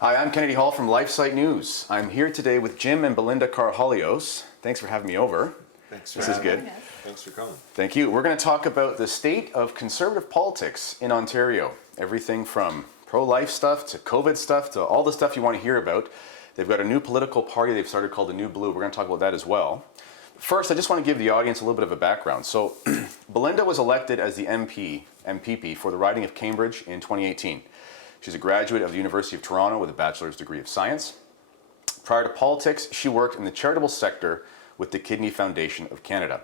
Hi, I'm Kennedy Hall from LifeSite News. I'm here today with Jim and Belinda Karahalios. Thanks for having me over. Thanks This is good. Thanks for coming. Thank you. We're going to talk about the state of conservative politics in Ontario. Everything from pro-life stuff to COVID stuff to all the stuff you want to hear about. They've got a new political party they've started called the New Blue. We're going to talk about that as well. First, I just want to give the audience a little bit of a background. So, Belinda was elected as the MPP for the riding of Cambridge in 2018. She's a graduate of the University of Toronto with a bachelor's degree of science. Prior to politics, she worked in the charitable sector with the Kidney Foundation of Canada.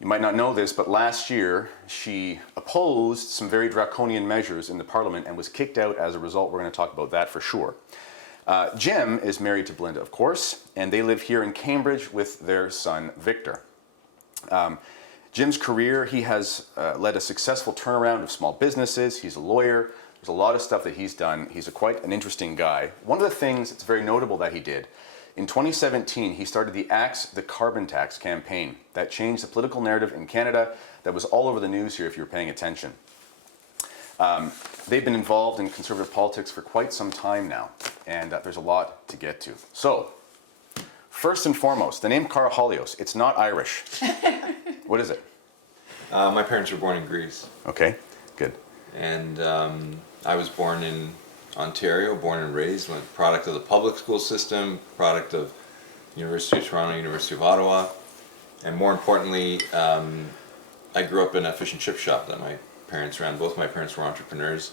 You might not know this, but last year she opposed some very draconian measures in the Parliament and was kicked out as a result. We're going to talk about that for sure. Jim is married to Belinda, of course, and they live here in Cambridge with their son, Victor. Jim's career, he has led a successful turnaround of small businesses. He's a lawyer. There's a lot of stuff that he's done. He's quite an interesting guy. One of the things that's very notable that he did, in 2017, he started the Axe the Carbon Tax campaign. That changed the political narrative in Canada. That was all over the news here if you were paying attention. They've been involved in conservative politics for quite some time now, and there's a lot to get to. So, first and foremost, the name Karahalios, it's not Irish. What is it? My parents were born in Greece. Okay, good. And I was born in Ontario, born and raised, product of the public school system, product of University of Toronto, University of Ottawa, and more importantly, I grew up in a fish and chip shop that my parents ran. Both my parents were entrepreneurs.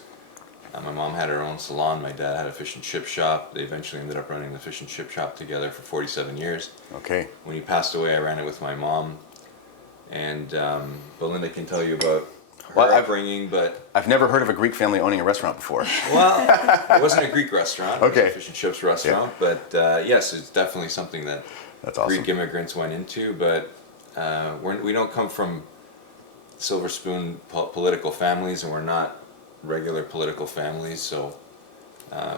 My mom had her own salon, my dad had a fish and chip shop. They eventually ended up running the fish and chip shop together for 47 years. Okay. When he passed away, I ran it with my mom. And Belinda can tell you about her upbringing, but I've never heard of a Greek family owning a restaurant before. Well, it wasn't a Greek restaurant. Okay. It was a fish and chips restaurant, yeah. But yes, it's definitely something that That's awesome. Greek immigrants went into. But we don't come from silver spoon political families, and we're not regular political families. So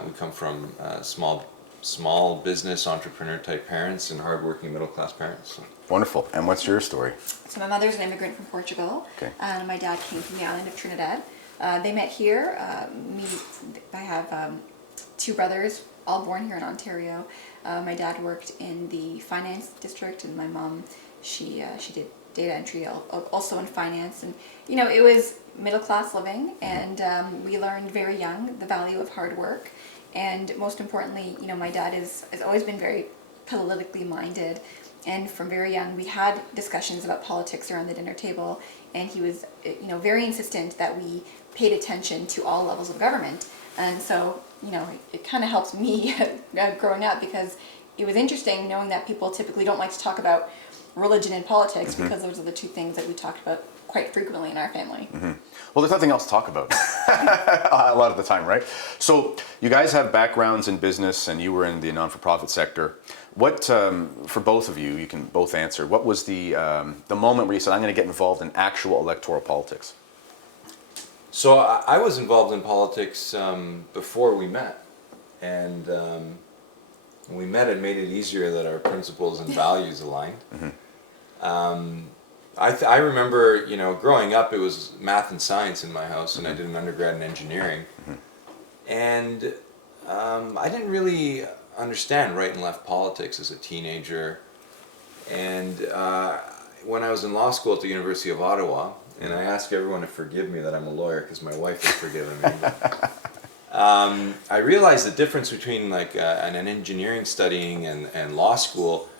we come from small business entrepreneur type parents and hardworking middle class parents. So. Wonderful. And what's your story? So my mother's an immigrant from Portugal, okay. And my dad came from the island of Trinidad. They met here. I have two brothers, all born here in Ontario. My dad worked in the finance district, and my mom, she did data entry, also in finance. And it was middle class living, and we learned very young the value of hard work. And most importantly, my dad has always been very politically minded. And from very young, we had discussions about politics around the dinner table, and he was, very insistent that we paid attention to all levels of government. And so, it kind of helps me growing up, because it was interesting knowing that people typically don't like to talk about religion and politics, mm-hmm. because those are the two things that we talked about quite frequently in our family. Mm-hmm. Well, there's nothing else to talk about a lot of the time, right? So you guys have backgrounds in business, and you were in the non-for-profit sector. What, for both of you, you can both answer, what was the moment where you said, I'm going to get involved in actual electoral politics? So I was involved in politics before we met. And when we met, it made it easier that our principles and values aligned. Mm-hmm. I remember, growing up, it was math and science in my house, and I did an undergrad in engineering. Mm-hmm. And I didn't really understand right and left politics as a teenager. And when I was in law school at the University of Ottawa, and I ask everyone to forgive me that I'm a lawyer because my wife has forgiven me. I realized the difference between an engineering studying and law school.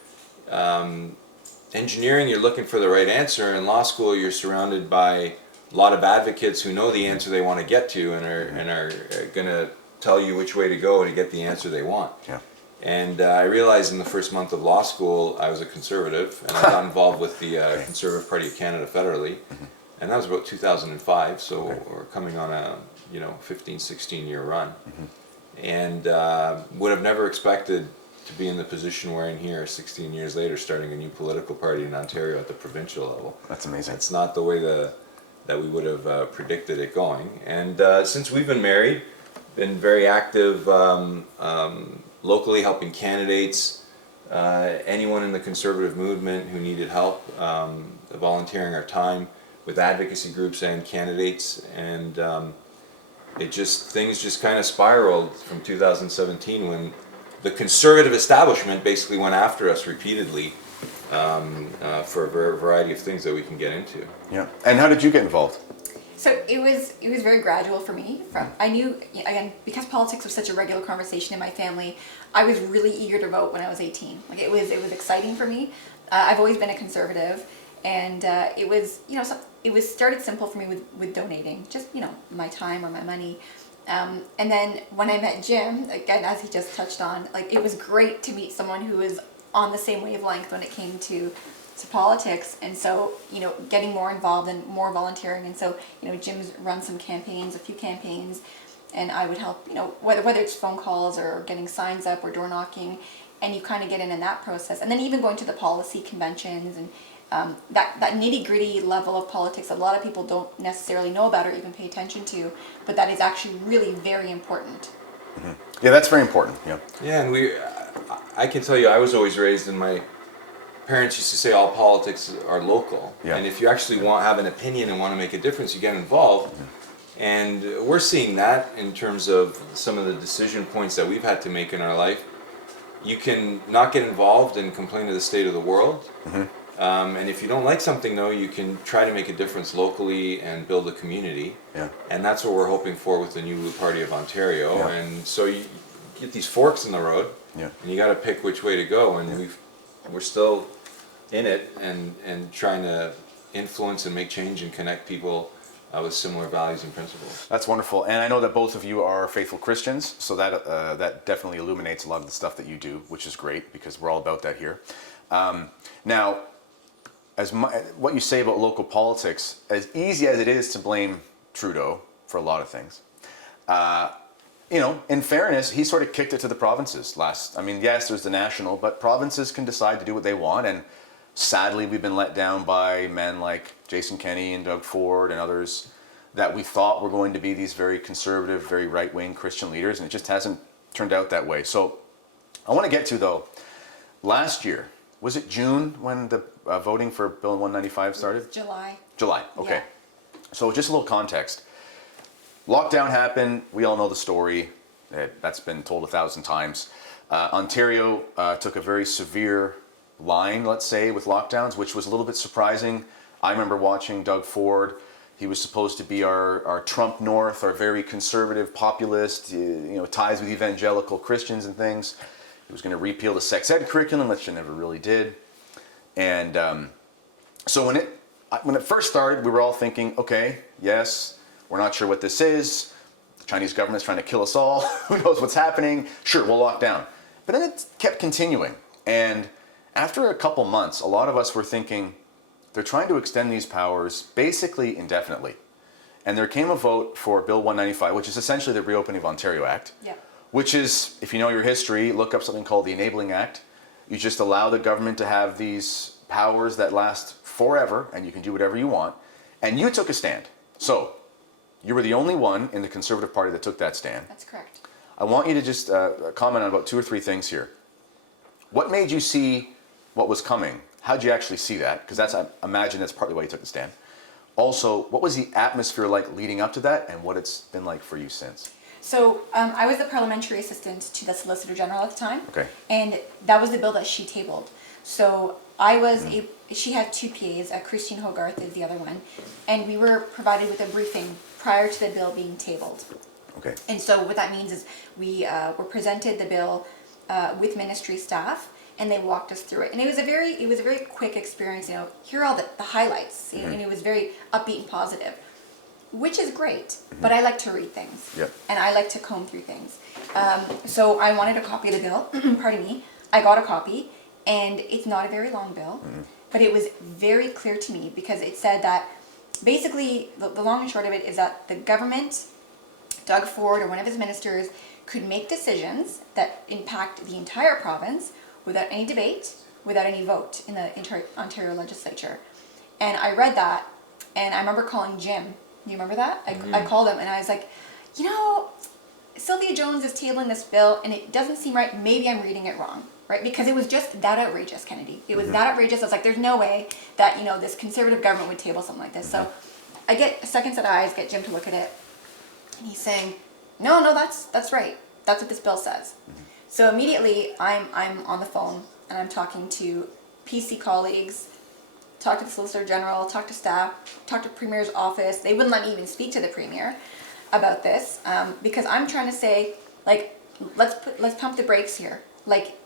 Engineering, you're looking for the right answer. In law school, you're surrounded by a lot of advocates who know the answer they want to get to and are going to tell you which way to go to get the answer they want. Yeah. And I realized in the first month of law school I was a conservative, and I got involved with the Conservative Party of Canada federally, mm-hmm. and that was about 2005, so okay. We're coming on a 15, 16 year run, mm-hmm. and would have never expected to be in the position we're in here 16 years later, starting a new political party in Ontario at the provincial level. That's amazing. It's not the way that we would have predicted it going. And since we've been married, been very active locally, helping candidates, anyone in the conservative movement who needed help, volunteering our time with advocacy groups and candidates. And things just kind of spiraled from 2017 when the conservative establishment basically went after us repeatedly for a variety of things that we can get into. Yeah. And how did you get involved? So it was very gradual for me. I knew, again, because politics was such a regular conversation in my family, I was really eager to vote when I was 18. Like it was exciting for me. I've always been a conservative, and it was started simple for me with donating, just my time or my money. And then when I met Jim, again, as he just touched on, like it was great to meet someone who was on the same wavelength when it came to politics, and so getting more involved and more volunteering. And so Jim's run some campaigns, a few campaigns, and I would help whether it's phone calls or getting signs up or door knocking, and you kind of get in that process. And then even going to the policy conventions and that nitty-gritty level of politics that a lot of people don't necessarily know about or even pay attention to, but that is actually really very important. Mm-hmm. Yeah, that's very important. Yeah. Yeah, and I can tell you, I was always raised in my parents used to say all politics are local. Yeah. And if you actually have an opinion and want to make a difference, you get involved. Mm-hmm. And we're seeing that in terms of some of the decision points that we've had to make in our life. You can not get involved and complain of the state of the world. Mm-hmm. And if you don't like something, though, you can try to make a difference locally and build a community. Yeah. And that's what we're hoping for with the New Blue Party of Ontario. Yeah. And so you get these forks in the road, yeah, and you got to pick which way to go. And we're still in it and trying to influence and make change and connect people with similar values and principles. That's wonderful. And I know that both of you are faithful Christians, so that definitely illuminates a lot of the stuff that you do, which is great because we're all about that here. Now, what you say about local politics, as easy as it is to blame Trudeau for a lot of things, in fairness, he sort of kicked it to the provinces yes, there's the national, but provinces can decide to do what they want, and sadly, we've been let down by men like Jason Kenney and Doug Ford and others that we thought were going to be these very conservative, very right-wing Christian leaders, and it just hasn't turned out that way. So I want to get to, though, last year, was it June when the voting for Bill 195 started? July, okay. Yeah. So just a little context. Lockdown happened. We all know the story. That's been told 1,000 times. Ontario took a very severe line, let's say, with lockdowns, which was a little bit surprising. I remember watching Doug Ford. He was supposed to be our Trump North, our very conservative populist, ties with evangelical Christians and things. He was going to repeal the sex ed curriculum, which he never really did. And so when it first started, we were all thinking, okay, yes, we're not sure what this is. The Chinese government's trying to kill us all. Who knows what's happening? Sure, we'll lock down. But then it kept continuing. And after a couple months, a lot of us were thinking, they're trying to extend these powers basically indefinitely. And there came a vote for Bill 195, which is essentially the Reopening of Ontario Act, which is, if you know your history, look up something called the Enabling Act. You just allow the government to have these powers that last forever, and you can do whatever you want. And you took a stand. So you were the only one in the Conservative Party that took that stand. That's correct. I want you to just comment on about 2 or 3 things here. What made you see what was coming? How'd you actually see that? Because I imagine that's partly why you took the stand. Also, what was the atmosphere like leading up to that, and what it's been like for you since? So I was the parliamentary assistant to the Solicitor General at the time, okay, and that was the bill that she tabled. So I was she had 2 PAs, Christine Hogarth is the other one, and we were provided with a briefing prior to the bill being tabled. Okay. And so what that means is we were presented the bill with ministry staff, and they walked us through it. And it was a very quick experience. Here are all the highlights, and it was very upbeat and positive, which is great. But I like to read things, and I like to comb through things. So I wanted a copy of the bill. Pardon me. I got a copy, and it's not a very long bill, but it was very clear to me because it said that basically the long and short of it is that the government, Doug Ford or one of his ministers, could make decisions that impact the entire province without any debate, without any vote in the Ontario legislature. And I read that, and I remember calling Jim. You remember that? I called him, and I was like, Sylvia Jones is tabling this bill, and it doesn't seem right. Maybe I'm reading it wrong, right? Because it was just that outrageous, Kennedy. It was that outrageous. I was like, there's no way that, this conservative government would table something like this. So I get a second set of eyes, get Jim to look at it. And he's saying, no, that's right. That's what this bill says. So immediately I'm on the phone and I'm talking to PC colleagues, talk to the Solicitor General, talk to staff, talk to Premier's office. They wouldn't let me even speak to the Premier about this because I'm trying to say, like, let's pump the brakes here. Like,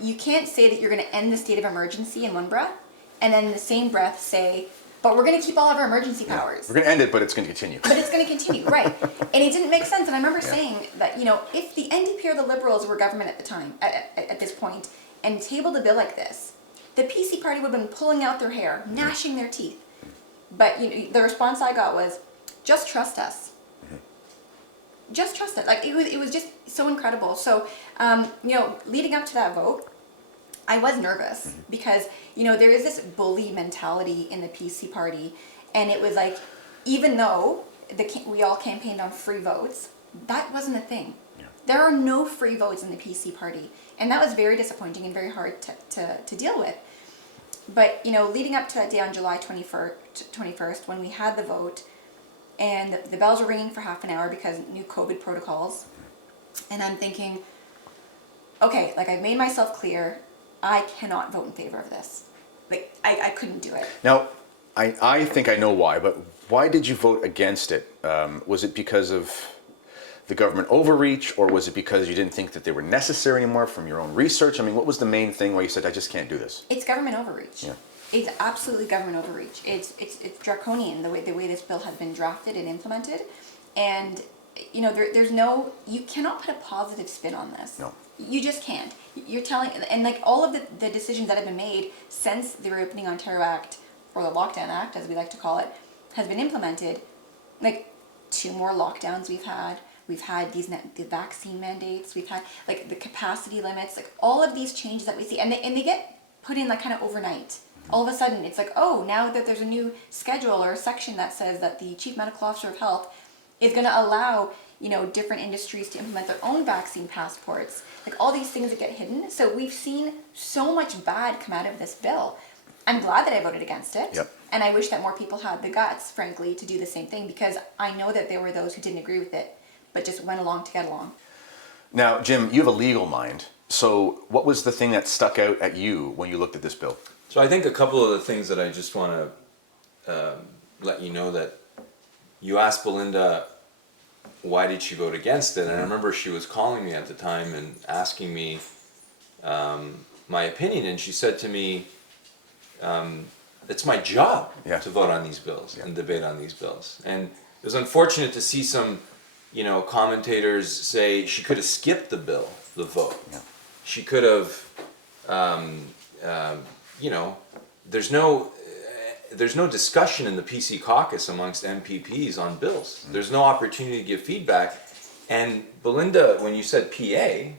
you can't say that you're going to end the state of emergency in one breath and then in the same breath say, but we're going to keep all of our emergency powers. We're going to end it, but it's going to continue. But it's going to continue, right. And it didn't make sense. And I remember saying that, if the NDP or the Liberals were government at the time, at this point, and tabled a bill like this, the PC party would have been pulling out their hair, gnashing their teeth. But the response I got was, just trust us. Just trust it. Like, it was just so incredible. So, leading up to that vote, I was nervous because, there is this bully mentality in the PC party. And it was like, even though we all campaigned on free votes, that wasn't a thing. Yeah. There are no free votes in the PC party. And that was very disappointing and very hard to deal with. But, leading up to that day on July 21st, when we had the vote, and the bells were ringing for half an hour because new COVID protocols, and I'm thinking, okay, like, I've made myself clear, I cannot vote in favor of this. Like, I couldn't do it. Now, I think I know why, but why did you vote against it? Was it because of the government overreach, or was it because you didn't think that they were necessary anymore from your own research? I mean, what was the main thing why you said, I just can't do this? It's government overreach. Yeah. It's absolutely government overreach. It's draconian the way this bill has been drafted and implemented, and there's no, you cannot put a positive spin on this. No. You just can't. You're telling, and like all of the decisions that have been made since the Reopening Ontario Act, or the Lockdown Act as we like to call it, has been implemented. Like 2 more lockdowns we've had the vaccine mandates, we've had like the capacity limits, like all of these changes that we see, and they get put in like kind of overnight. All of a sudden it's like, oh, now that there's a new schedule or a section that says that the Chief Medical Officer of Health is going to allow different industries to implement their own vaccine passports, like all these things that get hidden. So we've seen so much bad come out of this bill. I'm glad that I voted against it. Yep. And I wish that more people had the guts, frankly, to do the same thing, because I know that there were those who didn't agree with it but just went along to get along. Now, Jim, you have a legal mind. So what was the thing that stuck out at you when you looked at this bill? So I think a couple of the things that I just want to let you know, that you asked Belinda why did she vote against it, and I remember she was calling me at the time and asking me my opinion, and she said to me, it's my job to vote on these bills and debate on these bills. And it was unfortunate to see some commentators say she could have skipped the vote. Yeah. She could have, there's no discussion in the PC caucus amongst MPPs on bills. There's no opportunity to give feedback. And Belinda, when you said PA,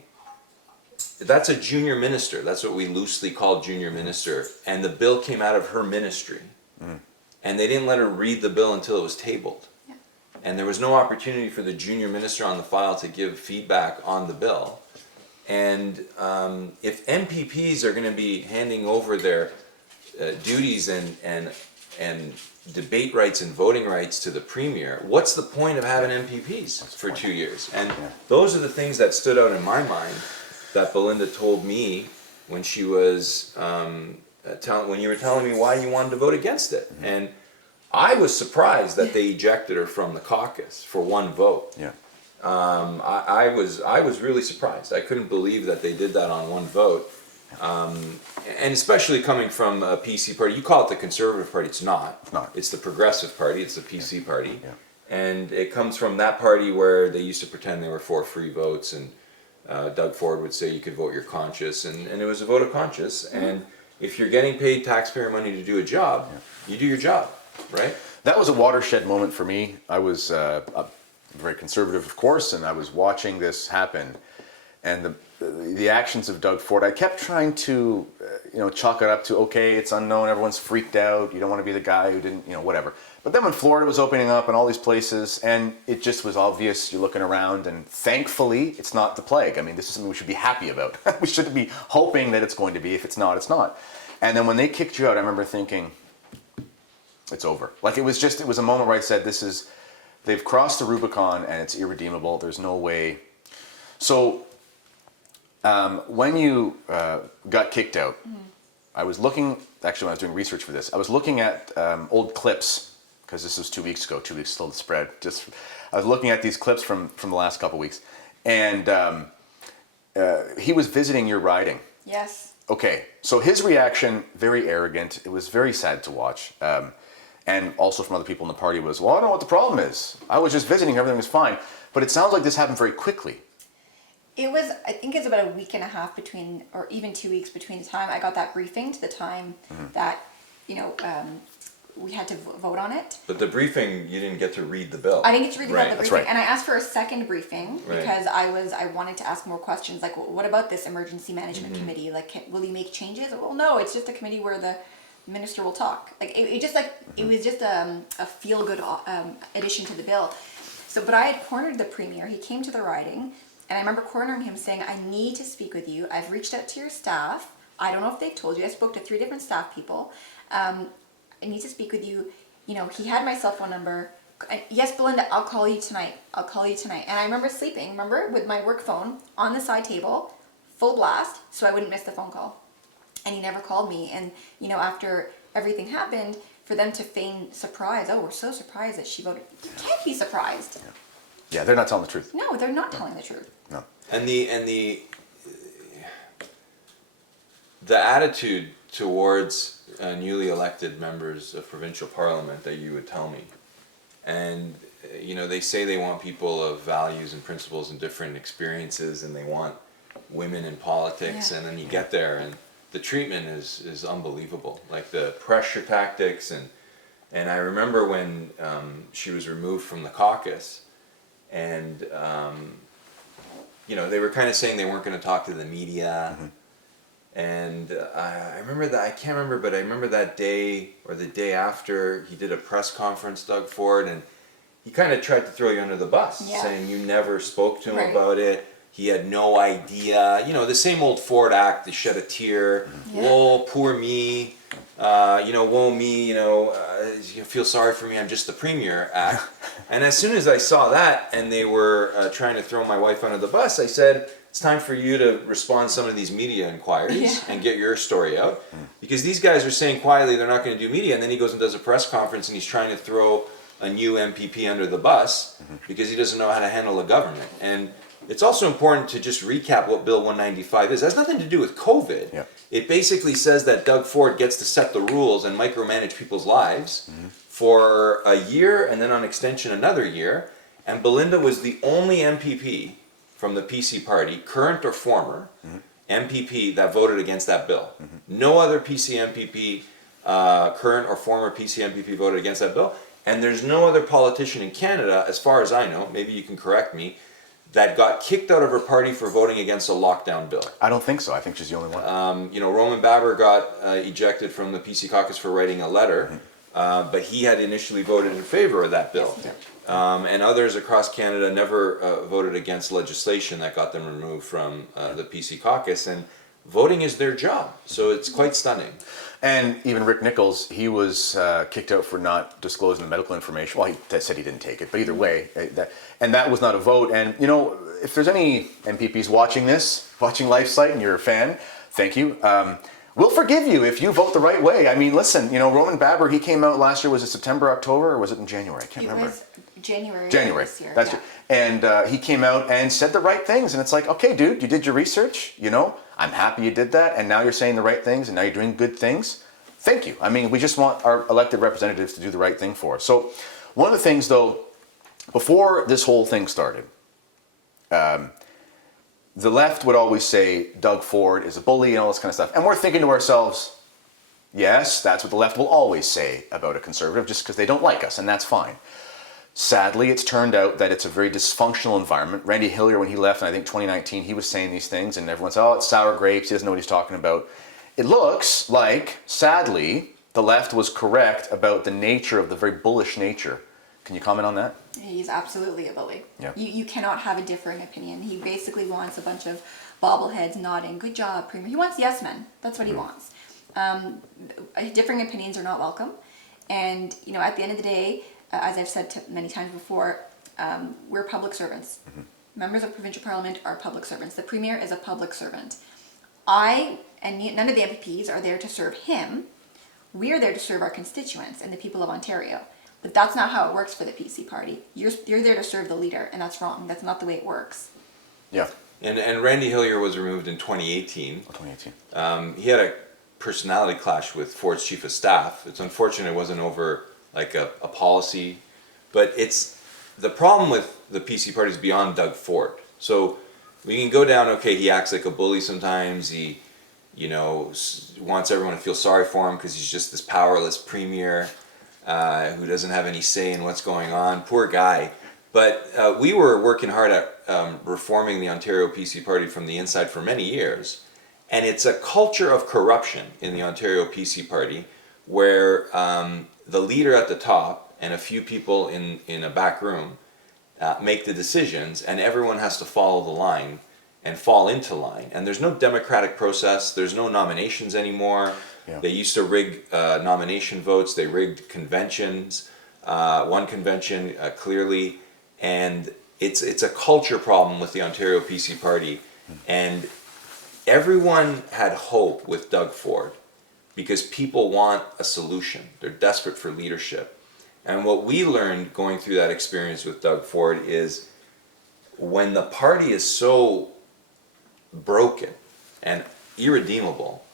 that's a junior minister. That's what we loosely call junior minister. And the bill came out of her ministry. And they didn't let her read the bill until it was tabled. Yeah. And there was no opportunity for the junior minister on the file to give feedback on the bill. And if MPPs are going to be handing over their duties and debate rights and voting rights to the Premier, what's the point of having MPPs for 2 years? And those are the things that stood out in my mind that Belinda told me when she was when you were telling me why you wanted to vote against it. And I was surprised that they ejected her from the caucus for one vote. Yeah. I was really surprised. I couldn't believe that they did that on one vote. And especially coming from a PC party. You call it the Conservative Party. It's not. It's not. It's the Progressive Party. It's the PC Party. Yeah. And it comes from that party where they used to pretend they were for free votes, and Doug Ford would say you could vote your conscience, and it was a vote of conscience. And if you're getting paid taxpayer money to do a job, you do your job, right? That was a watershed moment for me. I was very conservative, of course, and I was watching this happen, and the actions of Doug Ford, I kept trying to chalk it up to, okay, it's unknown, everyone's freaked out, you don't want to be the guy who didn't, whatever. But then when Florida was opening up and all these places, and it just was obvious, you're looking around, and thankfully it's not the plague. I mean, this is something we should be happy about. We should be hoping that it's going to be. If it's not, it's not. And then when they kicked you out, I remember thinking, it's over. Like, it was a moment where I said, this is they've crossed the Rubicon and it's irredeemable. There's no way. So when you got kicked out, I was looking, actually when I was doing research for this, I was looking at old clips, because this was 2 weeks ago, 2 weeks still to spread. I was looking at these clips from the last couple of weeks, and he was visiting your riding. Yes. Okay, so his reaction, very arrogant. It was very sad to watch. And also from other people in the party was, well, I don't know what the problem is. I was just visiting, everything was fine. But it sounds like this happened very quickly. It was, I think it's about a week and a half between, or even 2 weeks between the time I got that briefing to the time that, we had to vote on it. But the briefing, you didn't get to read the bill. I didn't get to read about the That's briefing, right. and I asked for a second briefing Right. because I wanted to ask more questions, like, what about this emergency management committee? Like, will you make changes? Well, no, it's just a committee where the minister will talk. Like, it was just a feel good addition to the bill. So, but I had cornered the premier. He came to the riding, and I remember cornering him, saying, "I need to speak with you. I've reached out to your staff. I don't know if they've told you. I spoke to 3 different staff people. I need to speak with you." He had my cell phone number. "Yes, Belinda, I'll call you tonight. I'll call you tonight." And I remember sleeping, with my work phone on the side table, full blast, so I wouldn't miss the phone call. And he never called me. And, after everything happened, for them to feign surprise, "Oh, we're so surprised that she voted." You can't be surprised. Yeah, they're not telling the truth. No, they're not telling the truth. No. And the attitude towards newly elected members of provincial parliament that you would tell me, and they say they want people of values and principles and different experiences, and they want women in politics, Yeah. and then you get there and the treatment is unbelievable, like the pressure tactics, and I remember when she was removed from the caucus, and they were kind of saying they weren't going to talk to the media. And I remember that, I can't remember, but I remember that day or the day after, he did a press conference, Doug Ford, and he kind of tried to throw you under the bus, Yeah. saying you never spoke to him Right. about it. He had no idea. The same old Ford act, they shed a tear. Yeah. Whoa, poor me. Woe me, you feel sorry for me, I'm just the premier act. And as soon as I saw that, and they were trying to throw my wife under the bus, I said, it's time for you to respond to some of these media inquiries and get your story out. Because these guys are saying quietly they're not going to do media, and then he goes and does a press conference and he's trying to throw a new MPP under the bus because he doesn't know how to handle a government. And it's also important to just recap what Bill 195 is. It has nothing to do with COVID. Yeah. It basically says that Doug Ford gets to set the rules and micromanage people's lives for a year, and then on extension another year. And Belinda was the only MPP from the PC party, current or former, MPP, that voted against that bill. No other PC MPP, current or former PC MPP, voted against that bill. And there's no other politician in Canada, as far as I know, maybe you can correct me, that got kicked out of her party for voting against a lockdown bill. I don't think so. I think she's the only one. Roman Baber got ejected from the PC caucus for writing a letter, but he had initially voted in favor of that bill. Yes, And others across Canada never voted against legislation that got them removed from the PC caucus, and voting is their job, so it's quite stunning. And even Rick Nichols, he was kicked out for not disclosing the medical information. Well, he said he didn't take it, but either way, that was not a vote. And if there's any MPPs watching LifeSite, and you're a fan, thank you. We'll forgive you if you vote the right way. I mean, listen, Roman Baber, he came out last year, was it September, October, or was it in January? I can't remember. It was January this year. That's it. And he came out and said the right things. And it's like, okay, dude, you did your research, I'm happy you did that. And now you're saying the right things, and now you're doing good things. Thank you. I mean, we just want our elected representatives to do the right thing for us. So one of the things, though, before this whole thing started, the left would always say Doug Ford is a bully and all this kind of stuff. And we're thinking to ourselves, yes, that's what the left will always say about a conservative, just because they don't like us, and that's fine. Sadly, it's turned out that it's a very dysfunctional environment. Randy Hillier, when he left in, I think, 2019, he was saying these things, and everyone said, oh, it's sour grapes, he doesn't know what he's talking about. It looks like, sadly, the left was correct about the nature of the very bullish nature. Can you comment on that? He's absolutely a bully. Yeah. You cannot have a differing opinion. He basically wants a bunch of bobbleheads nodding, good job, Premier. He wants yes men. That's what he wants. Differing opinions are not welcome. And, at the end of the day, as I've said many times before, we're public servants. Members of provincial parliament are public servants. The premier is a public servant. I and none of the MPPs are there to serve him. We are there to serve our constituents and the people of Ontario. But that's not how it works for the PC party. You're there to serve the leader, and that's wrong. That's not the way it works. Yeah. And Randy Hillier was removed in 2018. 2018. He had a personality clash with Ford's chief of staff. It's unfortunate it wasn't over like a policy, but it's the problem with the PC party is beyond Doug Ford. So we can go down, okay, he acts like a bully sometimes. He, wants everyone to feel sorry for him because he's just this powerless premier who doesn't have any say in what's going on. Poor guy. But we were working hard at reforming the Ontario PC party from the inside for many years. And it's a culture of corruption in the Ontario PC party where the leader at the top and a few people in a back room make the decisions, and everyone has to follow the line and fall into line. And there's no democratic process. There's no nominations anymore. Yeah. They used to rig nomination votes. They rigged conventions. One convention clearly, and it's a culture problem with the Ontario PC party. And everyone had hope with Doug Ford because people want a solution. They're desperate for leadership. And what we learned going through that experience with Doug Ford is when the party is so broken and irredeemable,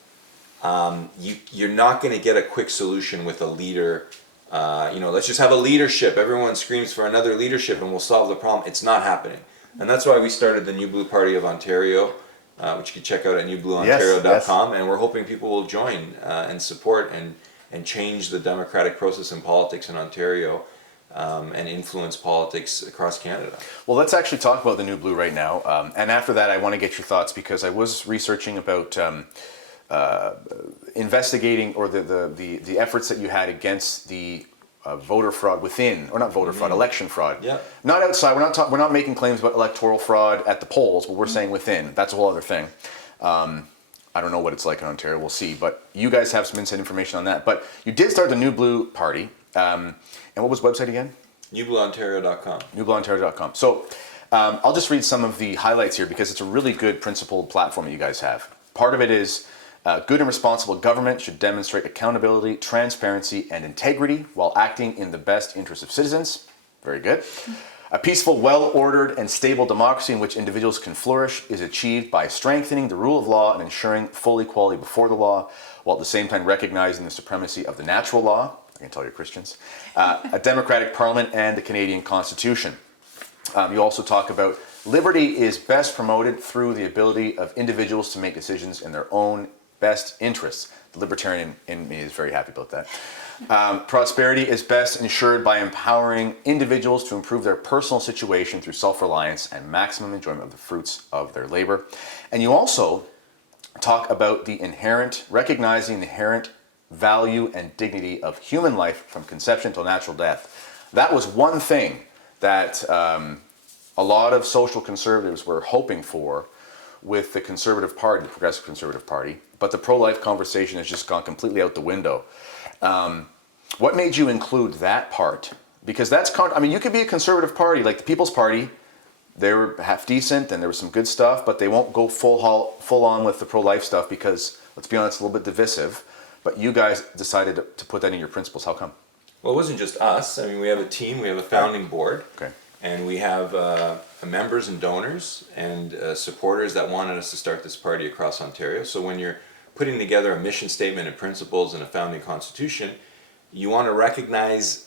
you're not going to get a quick solution with a leader. Let's just have a leadership. Everyone screams for another leadership and we'll solve the problem. It's not happening. And that's why we started the New Blue Party of Ontario, which you can check out at newblueontario.com. And we're hoping people will join and support and change the democratic process in politics in Ontario and influence politics across Canada. Well, let's actually talk about the New Blue right now. And after that, I want to get your thoughts because I was researching about investigating or the efforts that you had against the voter fraud within, or not voter fraud, election fraud. Yeah. Not outside. We're not making claims about electoral fraud at the polls, but we're saying within. That's a whole other thing. I don't know what it's like in Ontario. We'll see. But you guys have some inside information on that. But you did start the New Blue Party. And what was the website again? newblueontario.com. newblueontario.com. So I'll just read some of the highlights here because it's a really good principled platform that you guys have. Part of it is good and responsible government should demonstrate accountability, transparency, and integrity while acting in the best interest of citizens. Very good. A peaceful, well-ordered, and stable democracy in which individuals can flourish is achieved by strengthening the rule of law and ensuring full equality before the law, while at the same time recognizing the supremacy of the natural law. I can tell you're Christians. A democratic parliament and the Canadian Constitution. You also talk about liberty is best promoted through the ability of individuals to make decisions in their own best interests. The libertarian in me is very happy about that. Prosperity is best ensured by empowering individuals to improve their personal situation through self-reliance and maximum enjoyment of the fruits of their labor. And you also talk about recognizing the inherent value and dignity of human life from conception till natural death. That was one thing that a lot of social conservatives were hoping for with the Conservative Party, the Progressive Conservative Party, but the pro-life conversation has just gone completely out the window. What made you include that part? Because that's, you could be a Conservative Party, like the People's Party, they were half decent and there was some good stuff, but they won't go full on with the pro-life stuff because, let's be honest, it's a little bit divisive. But you guys decided to put that in your principles. How come? Well, it wasn't just us. We have a team, we have a founding board, okay. And we have members and donors and supporters that wanted us to start this party across Ontario. So when you're putting together a mission statement and principles and a founding constitution, you want to recognize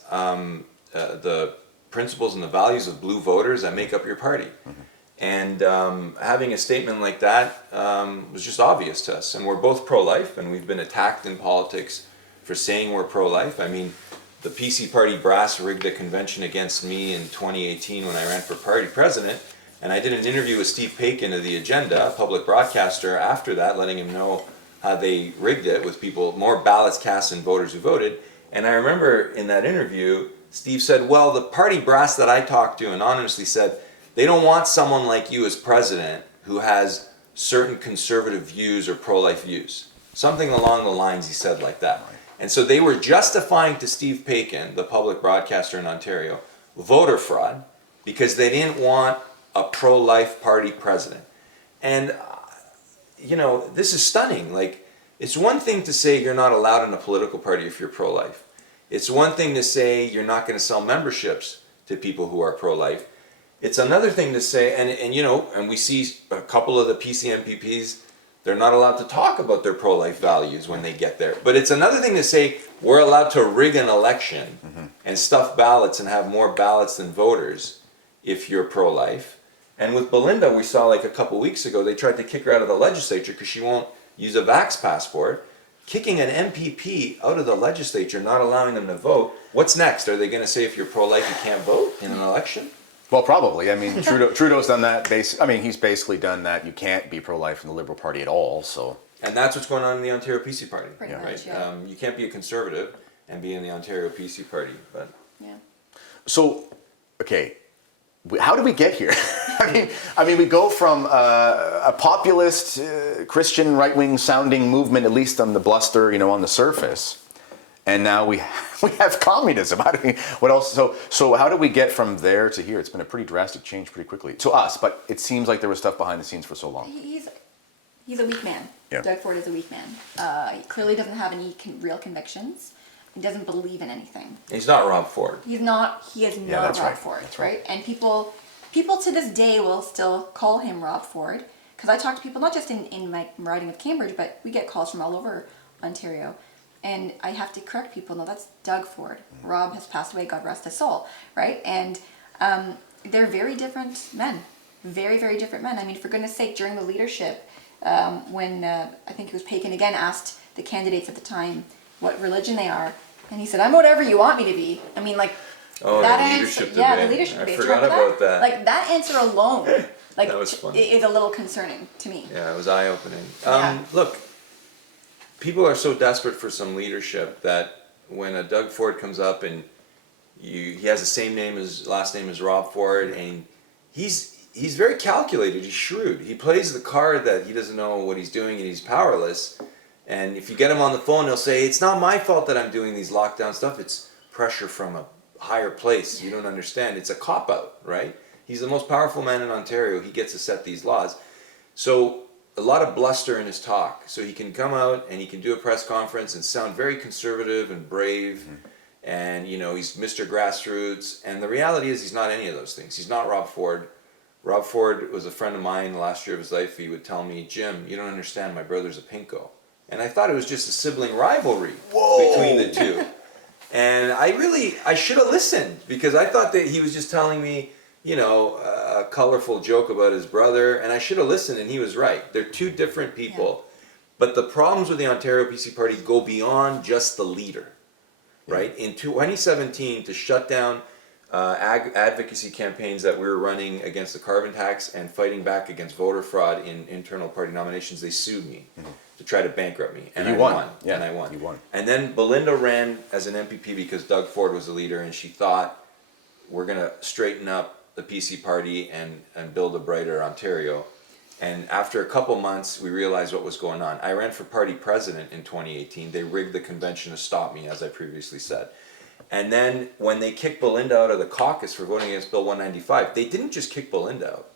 the principles and the values of blue voters that make up your party. Mm-hmm. And having a statement like that was just obvious to us. And we're both pro-life, and we've been attacked in politics for saying we're pro-life. The PC party brass rigged a convention against me in 2018 when I ran for party president. And I did an interview with Steve Paikin of The Agenda, a public broadcaster, after that, letting him know how they rigged it with people, more ballots cast than voters who voted. And I remember in that interview, Steve said, well, the party brass that I talked to anonymously said, they don't want someone like you as president who has certain conservative views or pro-life views. Something along the lines he said like that. And so they were justifying to Steve Paikin, the public broadcaster in Ontario, voter fraud because they didn't want a pro-life party president. And, this is stunning. Like, it's one thing to say you're not allowed in a political party if you're pro-life. It's one thing to say you're not going to sell memberships to people who are pro-life. It's another thing to say, and we see a couple of the PC MPPs, they're not allowed to talk about their pro-life values when they get there. But it's another thing to say we're allowed to rig an election and stuff ballots and have more ballots than voters if you're pro-life. And with Belinda, we saw like a couple weeks ago, they tried to kick her out of the legislature because she won't use a vax passport. Kicking an MPP out of the legislature, not allowing them to vote. What's next? Are they going to say if you're pro-life you can't vote in an election? Well, probably. I mean, Trudeau's done that. He's basically done that. You can't be pro-life in the Liberal Party at all. So. And that's what's going on in the Ontario PC Party. Pretty much, right? yeah. You can't be a conservative and be in the Ontario PC Party, but. Yeah. So, okay, how did we get here? I mean, we go from a populist Christian right-wing sounding movement, at least on the bluster, on the surface, and now we have communism. What else? So how do we get from there to here? It's been a pretty drastic change pretty quickly to us, but it seems like there was stuff behind the scenes for so long. He's a weak man. Yeah. Doug Ford is a weak man. He clearly doesn't have any real convictions. He doesn't believe in anything. He's not Rob Ford. He is not that's Rob right. Ford, That's right? And people to this day will still call him Rob Ford. Because I talk to people, not just in my riding with Cambridge, but we get calls from all over Ontario. And I have to correct people, no, that's Doug Ford. Rob has passed away, God rest his soul, right? And they're very different men. Very, very different men. I mean, for goodness sake, during the leadership, when I think it was Paikin again asked the candidates at the time what religion they are, and he said, "I'm whatever you want me to be." I mean, like that the answer, leadership debate. yeah, the leadership debate. I Do you forgot remember about that. Like that answer alone, like That was fun. is a little concerning to me. Yeah, it was eye-opening. Yeah. Look, people are so desperate for some leadership that when a Doug Ford comes up and he has the same last name as Rob Ford, and he's very calculated. He's shrewd. He plays the card that he doesn't know what he's doing and he's powerless. And if you get him on the phone, he'll say, "It's not my fault that I'm doing these lockdown stuff. It's pressure from a higher place. You don't understand. It's a cop-out, right?" He's the most powerful man in Ontario. He gets to set these laws. So a lot of bluster in his talk. So he can come out and he can do a press conference and sound very conservative and brave. And, he's Mr. Grassroots. And the reality is he's not any of those things. He's not Rob Ford. Rob Ford was a friend of mine the last year of his life. He would tell me, "Jim, you don't understand. My brother's a pinko." And I thought it was just a sibling rivalry between the two. And I should have listened because I thought that he was just telling me, a colorful joke about his brother. And I should have listened, and he was right. They're two different people. Yeah. But the problems with the Ontario PC Party go beyond just the leader, right? In 2017, to shut down advocacy campaigns that we were running against the carbon tax and fighting back against voter fraud in internal party nominations, they sued me to try to bankrupt me. And I won. Yeah, and I won. You won. And then Belinda ran as an MPP because Doug Ford was the leader, and she thought we're going to straighten up the PC party and build a brighter Ontario. And after a couple months, we realized what was going on. I ran for party president in 2018. They rigged the convention to stop me, as I previously said. And then when they kicked Belinda out of the caucus for voting against Bill 195, they didn't just kick Belinda out.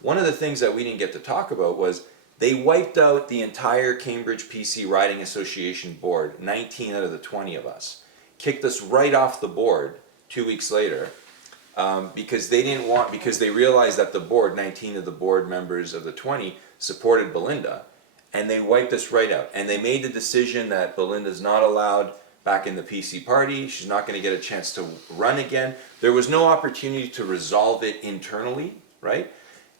One of the things that we didn't get to talk about was they wiped out the entire Cambridge PC Riding Association board, 19 out of the 20 of us. Kicked us right off the board 2 weeks later because they realized that the board, 19 of the board members of the 20, supported Belinda. And they wiped us right out. And they made the decision that Belinda's not allowed back in the PC party. She's not going to get a chance to run again. There was no opportunity to resolve it internally, right?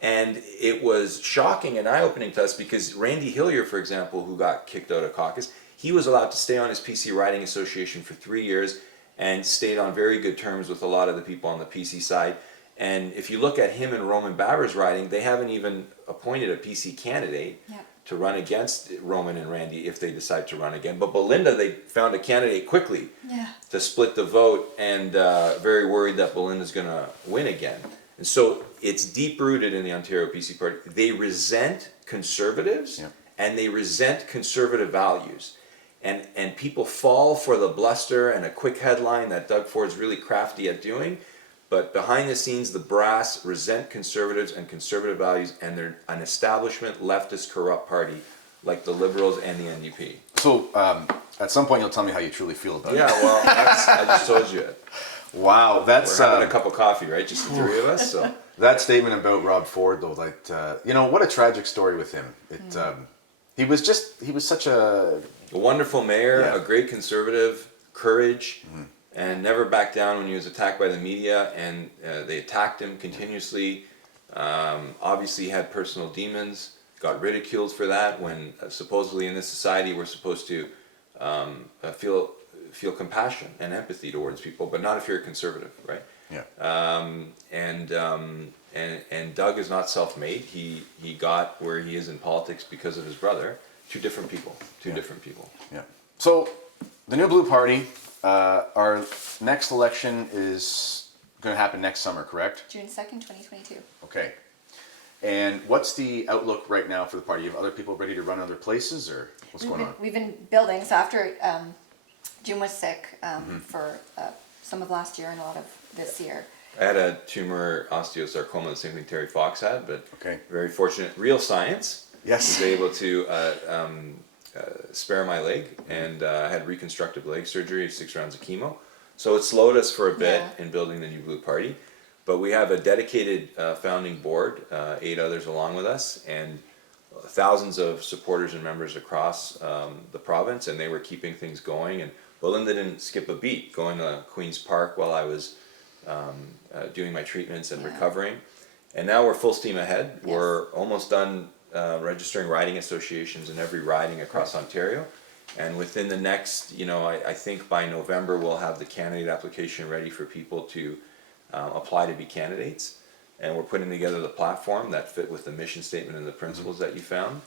And it was shocking and eye-opening to us because Randy Hillier, for example, who got kicked out of caucus, he was allowed to stay on his PC Riding Association for 3 years and stayed on very good terms with a lot of the people on the PC side. And if you look at him and Roman Baber's riding, they haven't even appointed a PC candidate to run against Roman and Randy if they decide to run again. But Belinda, they found a candidate quickly to split the vote, and very worried that Belinda's going to win again. And so it's deep-rooted in the Ontario PC Party. They resent conservatives and they resent conservative values. and people fall for the bluster and a quick headline that Doug Ford's really crafty at doing. But behind the scenes, the brass resent conservatives and conservative values, and they're an establishment, leftist, corrupt party like the Liberals and the NDP. So at some point, you'll tell me how you truly feel about it. Yeah, well, I just told you it. Wow, that's We're having a cup of coffee, right? Just the three of us. So that statement about Rob Ford, though. Like, what a tragic story with him. He was such a wonderful mayor, Yeah. a great conservative, courage, and never backed down when he was attacked by the media. And they attacked him continuously. Obviously, he had personal demons. Got ridiculed for that when supposedly in this society we're supposed to feel compassion and empathy towards people, but not if you're a conservative, right? Yeah. And Doug is not self-made. He got where he is in politics because of his brother. Two different people. Yeah. So the New Blue Party, our next election is going to happen next summer, correct? June 2nd, 2022. Okay. And what's the outlook right now for the party? You have other people ready to run other places, or what's going on? We've been building. So after Jim was sick for some of last year and a lot of this year. I had a tumor osteosarcoma, the same thing Terry Fox had, but Okay. very fortunate. Real science. Yes. Was able to spare my leg, and I had reconstructive leg surgery, 6 rounds of chemo. So it slowed us for a bit in building the New Blue Party. But we have a dedicated founding board, 8 others along with us, and thousands of supporters and members across the province, and they were keeping things going. And Belinda didn't skip a beat, going to Queen's Park while I was doing my treatments and recovering. And now we're full steam ahead. Yes. We're almost done registering riding associations in every riding across Ontario. And within the next, I think by November we'll have the candidate application ready for people to apply to be candidates. And we're putting together the platform that fit with the mission statement and the principles that you found.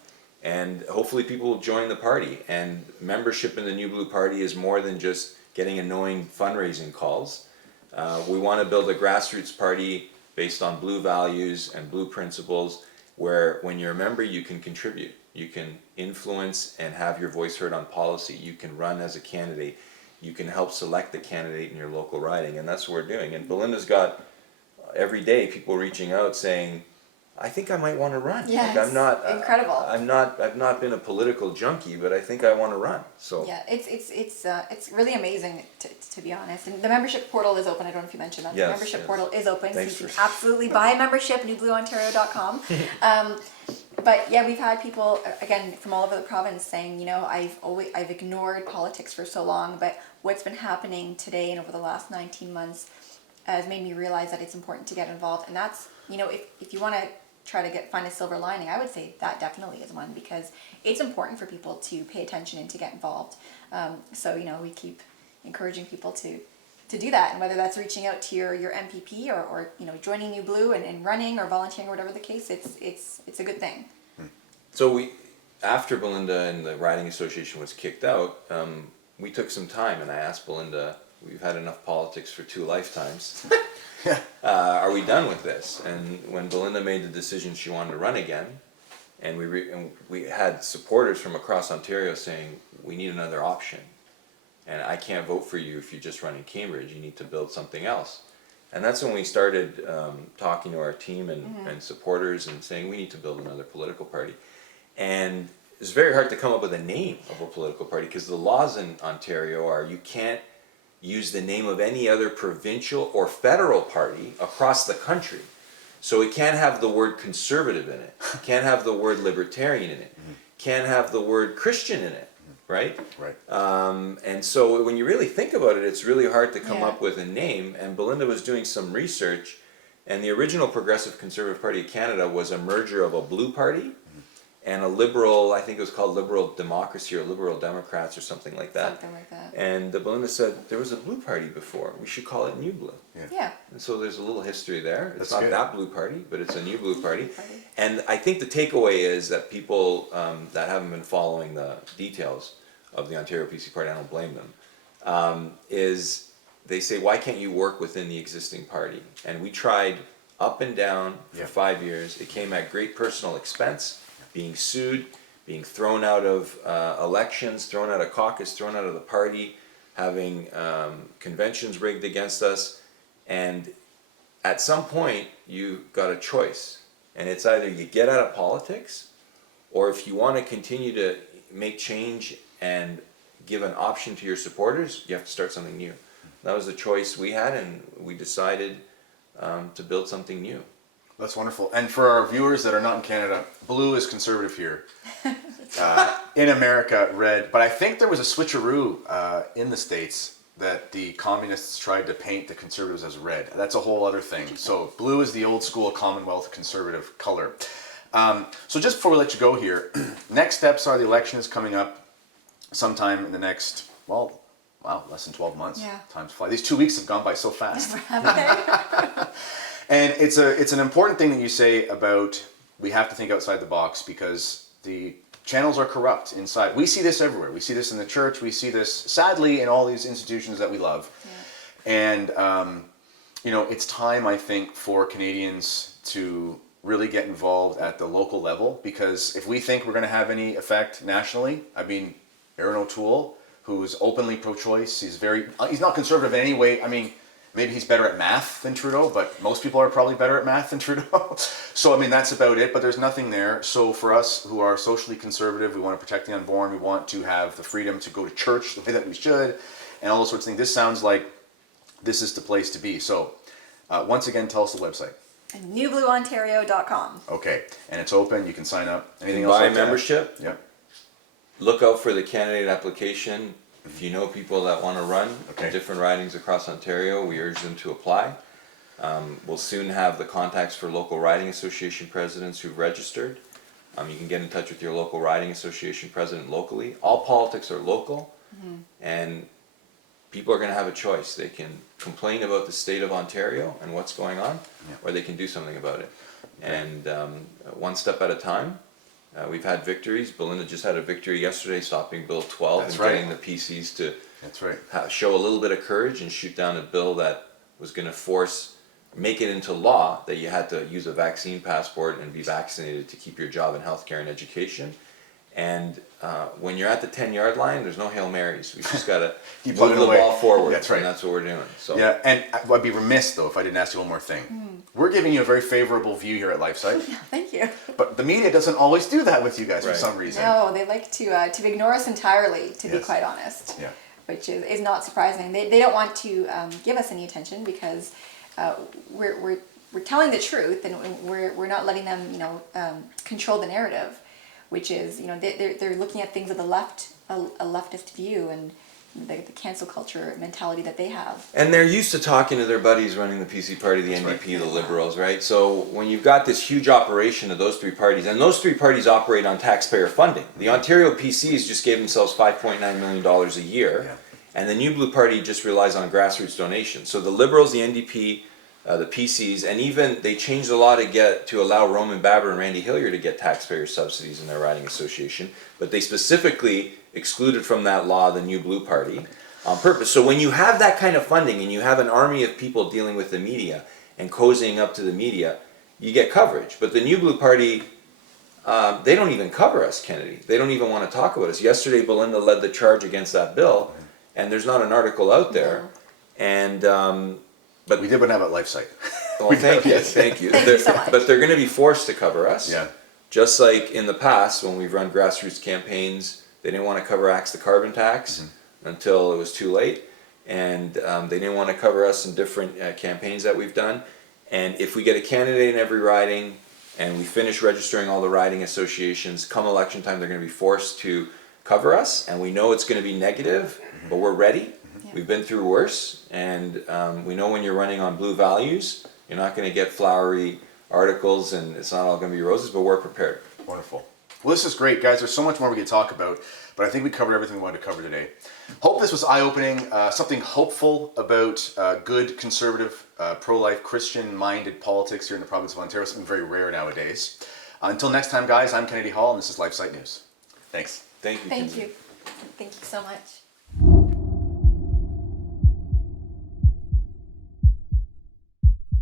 And hopefully people will join the party. And membership in the New Blue Party is more than just getting annoying fundraising calls. We want to build a grassroots party based on blue values and blue principles, where when you're a member you can contribute, you can influence and have your voice heard on policy, you can run as a candidate, you can help select the candidate in your local riding, and that's what we're doing. And Belinda's got every day people reaching out saying, I think I might want to run. Yeah, I'm not incredible. I've not been a political junkie, but I think I want to run. So Yeah, it's really amazing to be honest. And the membership portal is open. I don't know if you mentioned that. Yes, The membership yes. portal is open, Thanks so you can for- absolutely buy a membership. newblueontario.com. But yeah, we've had people again from all over the province saying, I've ignored politics for so long, but what's been happening today and over the last 19 months has made me realize that it's important to get involved. And that's, if you want to try to find a silver lining, I would say that definitely is one, because it's important for people to pay attention and to get involved. So we keep encouraging people to do that, and whether that's reaching out to your MPP or joining New Blue and running or volunteering or whatever the case, it's a good thing. So after Belinda and the riding association was kicked out, we took some time, and I asked Belinda, we've had enough politics for 2 lifetimes. Are we done with this? And when Belinda made the decision she wanted to run again, and we had supporters from across Ontario saying, we need another option. And I can't vote for you if you just run in Cambridge. You need to build something else. And that's when we started talking to our team and supporters and saying, we need to build another political party. And it's very hard to come up with a name of a political party, because the laws in Ontario are you can't use the name of any other provincial or federal party across the country. So it can't have the word conservative in it, can't have the word libertarian in it, can't have the word Christian in it, right? Right. And so when you really think about it, it's really hard to come Yeah. up with a name. And Belinda was doing some research, and the original Progressive Conservative Party of Canada was a merger of a blue party and a liberal, I think it was called Liberal Democracy or Liberal Democrats or something like that. Something like that. And Belinda said, there was a blue party before, we should call it New Blue. Yeah. And so there's a little history there. It's That's not good. that blue party, but it's a New Blue party. Party. And I think the takeaway is that people that haven't been following the details of the Ontario PC Party, I don't blame them, is they say, why can't you work within the existing party? And we tried up and down for Yeah. 5 years. It came at great personal expense, being sued, being thrown out of elections, thrown out of caucus, thrown out of the party, having conventions rigged against us. And at some point, you got a choice. And it's either you get out of politics, or if you want to continue to make change and give an option to your supporters, you have to start something new. That was the choice we had, and we decided to build something new. That's wonderful. And for our viewers that are not in Canada, blue is conservative here. In America, red. But I think there was a switcheroo in the States that the communists tried to paint the conservatives as red. That's a whole other thing. So blue is the old school Commonwealth conservative color. So just before we let you go here, next steps are the election is coming up sometime in the next, well, wow, less than 12 months. Yeah. Times fly. These 2 weeks have gone by so fast. And it's an important thing that you say about we have to think outside the box because the channels are corrupt inside. We see this everywhere. We see this in the church. We see this, sadly, in all these institutions that we love. Yeah. And, it's time, I think, for Canadians to really get involved at the local level because if we think we're going to have any effect nationally, I mean, Aaron O'Toole, who's openly pro-choice, he's not conservative in any way. I mean, maybe he's better at math than Trudeau, but most people are probably better at math than Trudeau. So, I mean, that's about it, but there's nothing there. So for us who are socially conservative, we want to protect the unborn, we want to have the freedom to go to church the way that we should, and all those sorts of things. This sounds like this is the place to be. So, once again, tell us the website. NewBlueOntario.com. Okay, and it's open, you can sign up. Anything else? Buy like a membership. Yeah. Look out for the candidate application. If you know people that want to run in different ridings across Ontario, we urge them to apply. We'll soon have the contacts for local riding association presidents who've registered. You can get in touch with your local riding association president locally. All politics are local, and people are going to have a choice. They can complain about the state of Ontario and what's going on, or they can do something about it. And one step at a time. We've had victories. Belinda just had a victory yesterday, stopping Bill 12 and getting the PCs to show a little bit of courage and shoot down a bill that was going to make it into law that you had to use a vaccine passport and be vaccinated to keep your job in healthcare and education. And when you're at the 10-yard line, there's no Hail Marys. We just got to move the ball forward. That's right. And that's what we're doing. So. Yeah, and I'd be remiss, though, if I didn't ask you one more thing. We're giving you a very favorable view here at LifeSite. Yeah, thank you. But the media doesn't always do that with you guys for some reason. No, they like to ignore us entirely, to be quite honest. Yeah. Which is not surprising. They don't want to give us any attention because we're telling the truth and we're not letting them control the narrative. Which is, they're looking at things with a leftist view and the cancel culture mentality that they have. And they're used to talking to their buddies running the PC party, the NDP, the Liberals, right? So when you've got this huge operation of those three parties, and those three parties operate on taxpayer funding. The Ontario PCs just gave themselves $5.9 million a year, and the New Blue Party just relies on grassroots donations. So the Liberals, the NDP, the PCs, and even they changed the law to allow Roman Baber and Randy Hillier to get taxpayer subsidies in their riding association, but they specifically excluded from that law the New Blue Party on purpose. So when you have that kind of funding and you have an army of people dealing with the media and cozying up to the media, you get coverage. But the New Blue Party, they don't even cover us, Kennedy. They don't even want to talk about us. Yesterday, Belinda led the charge against that bill, and there's not an article out there. And but we did one about LifeSite. Well, thank you. Thank you so much. But they're going to be forced to cover us. Yeah. Just like in the past when we've run grassroots campaigns, they didn't want to cover Axe the Carbon Tax until it was too late. And they didn't want to cover us in different campaigns that we've done. And if we get a candidate in every riding and we finish registering all the riding associations, come election time, they're going to be forced to cover us. And we know it's going to be negative, but we're ready. We've been through worse, and we know when you're running on blue values, you're not going to get flowery articles, and it's not all going to be roses, but we're prepared. Wonderful. Well, this is great, guys. There's so much more we could talk about, but I think we covered everything we wanted to cover today. Hope this was eye-opening, something hopeful about good, conservative, pro-life, Christian-minded politics here in the province of Ontario, something very rare nowadays. Until next time, guys, I'm Kennedy Hall, and this is LifeSite News. Thanks. Thank you. Thank you. Thank you so much.